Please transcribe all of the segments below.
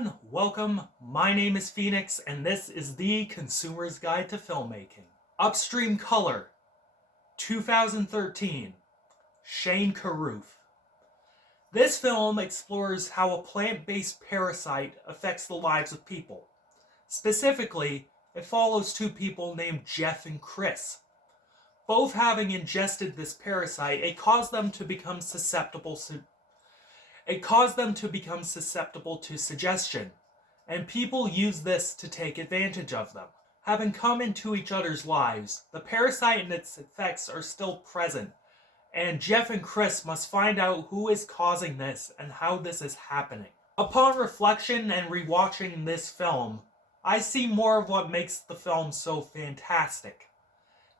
everyone, welcome. My name is Phoenix and this is the Consumer's Guide to Filmmaking. Upstream Color, 2013, Shane Carruth. This film explores how a plant-based parasite affects the lives of people. Specifically, it follows two people named Jeff and Chris. Both having ingested this parasite, it caused them to become susceptible to suggestion, and people use this to take advantage of them. Having come into each other's lives, the parasite and its effects are still present, and Jeff and Chris must find out who is causing this and how this is happening. Upon reflection and rewatching this film, I see more of what makes the film so fantastic.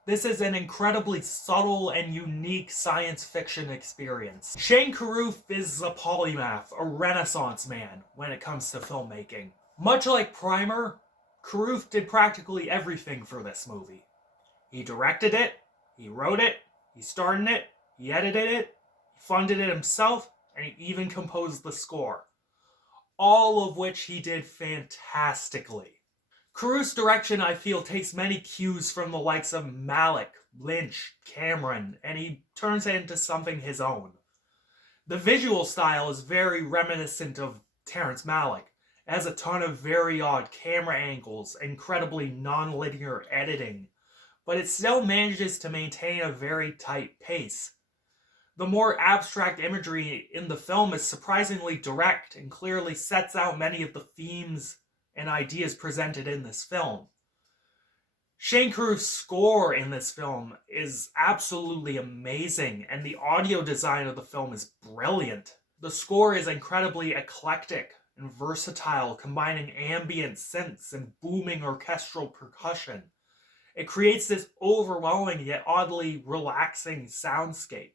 This is an incredibly subtle and unique science fiction experience. Shane Carruth is a polymath, a renaissance man when it comes to filmmaking. Much like Primer, Carruth did practically everything for this movie. He directed it, he wrote it, he starred in it, he edited it, he funded it himself, and he even composed the score. All of which he did fantastically. Carruth's direction, I feel, takes many cues from the likes of Malick, Lynch, Cameron, and he turns it into something his own. The visual style is very reminiscent of Terrence Malick. It has a ton of very odd camera angles, incredibly non-linear editing, but it still manages to maintain a very tight pace. The more abstract imagery in the film is surprisingly direct and clearly sets out many of the themes and ideas presented in this film. Shane Carruth's score in this film is absolutely amazing, and the audio design of the film is brilliant. The score is incredibly eclectic and versatile, combining ambient synths and booming orchestral percussion. It creates this overwhelming yet oddly relaxing soundscape.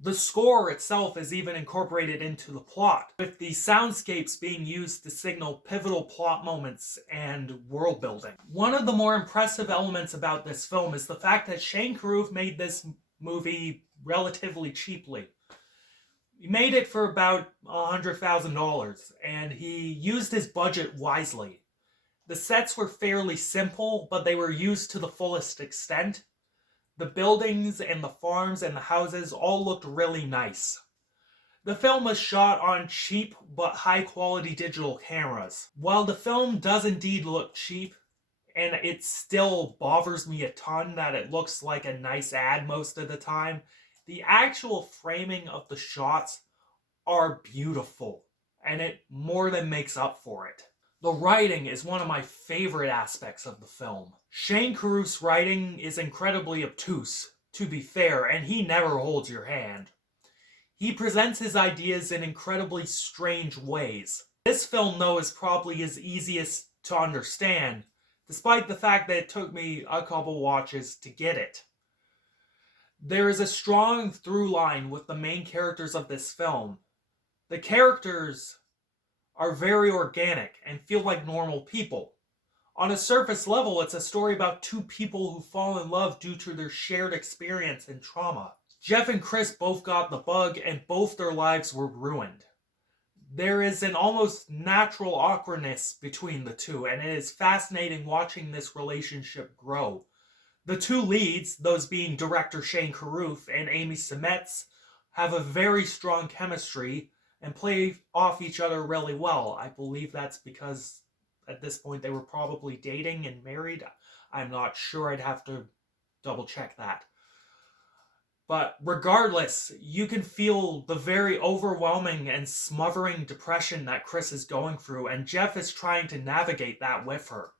The score itself is even incorporated into the plot, with the soundscapes being used to signal pivotal plot moments and world building. One of the more impressive elements about this film is the fact that Shane Carruth made this movie relatively cheaply. He made it for about $100,000, and he used his budget wisely. The sets were fairly simple, but they were used to the fullest extent. The buildings and the farms and the houses all looked really nice. The film was shot on cheap but high quality digital cameras. While the film does indeed look cheap, and it still bothers me a ton that it looks like a nice ad most of the time, the actual framing of the shots are beautiful, and it more than makes up for it. The writing is one of my favorite aspects of the film. Shane Carruth's writing is incredibly obtuse, to be fair, and he never holds your hand. He presents his ideas in incredibly strange ways. This film, though, is probably his easiest to understand, despite the fact that it took me a couple watches to get it. There is a strong through line with the main characters of this film. The characters are very organic and feel like normal people. On a surface level, it's a story about two people who fall in love due to their shared experience and trauma. Jeff and Chris both got the bug, and both their lives were ruined. There is an almost natural awkwardness between the two, and it is fascinating watching this relationship grow. The two leads, those being director Shane Carruth and Amy Seimetz, have a very strong chemistry and play off each other really well. I believe that's because at this point they were probably dating and married. I'm not sure, I'd have to double check that. But regardless, you can feel the very overwhelming and smothering depression that Chris is going through, and Jeff is trying to navigate that with her.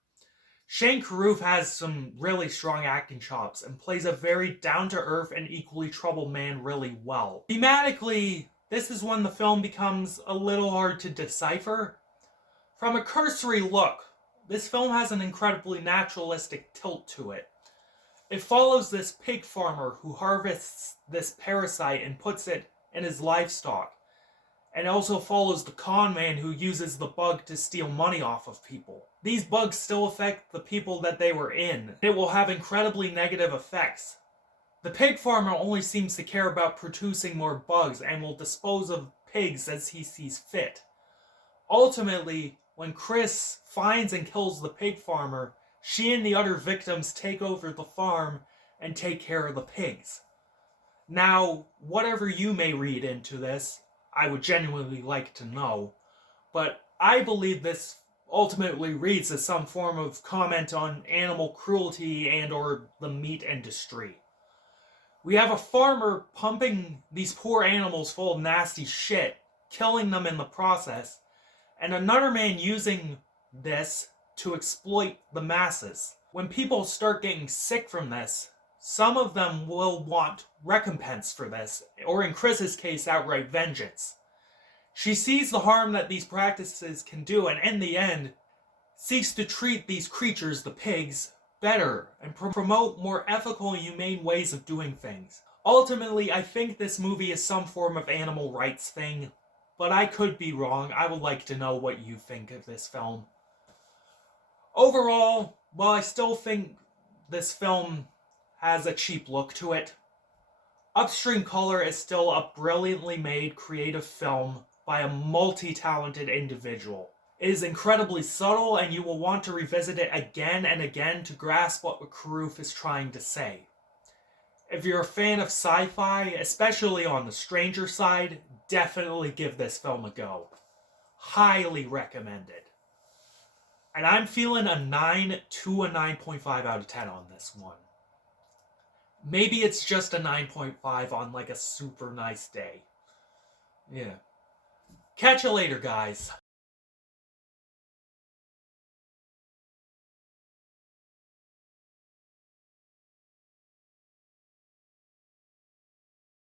Shane Carruth has some really strong acting chops and plays a very down-to-earth and equally troubled man really well. Thematically, this is when the film becomes a little hard to decipher. From a cursory look, this film has an incredibly naturalistic tilt to it. It follows this pig farmer who harvests this parasite and puts it in his livestock. And it also follows the con man who uses the bug to steal money off of people. These bugs still affect the people that they were in. It will have incredibly negative effects. The pig farmer only seems to care about producing more bugs and will dispose of pigs as he sees fit. Ultimately, when Chris finds and kills the pig farmer, she and the other victims take over the farm and take care of the pigs. Now, whatever you may read into this, I would genuinely like to know, but I believe this ultimately reads as some form of comment on animal cruelty and or the meat industry. We have a farmer pumping these poor animals full of nasty shit, killing them in the process, and another man using this to exploit the masses. When people start getting sick from this, some of them will want recompense for this, or in Chris's case, outright vengeance. She sees the harm that these practices can do, and in the end, seeks to treat these creatures, the pigs, better and promote more ethical and humane ways of doing things. Ultimately, I think this movie is some form of animal rights thing, but I could be wrong. I would like to know what you think of this film. Overall, while I still think this film has a cheap look to it, Upstream Color is still a brilliantly made, creative film by a multi-talented individual. It is incredibly subtle, and you will want to revisit it again and again to grasp what Karuf is trying to say. If you're a fan of sci-fi, especially on the stranger side, definitely give this film a go. Highly recommended. And I'm feeling a 9 to a 9.5 out of 10 on this one. Maybe it's just a 9.5 on like a super nice day. Yeah. Catch you later, guys.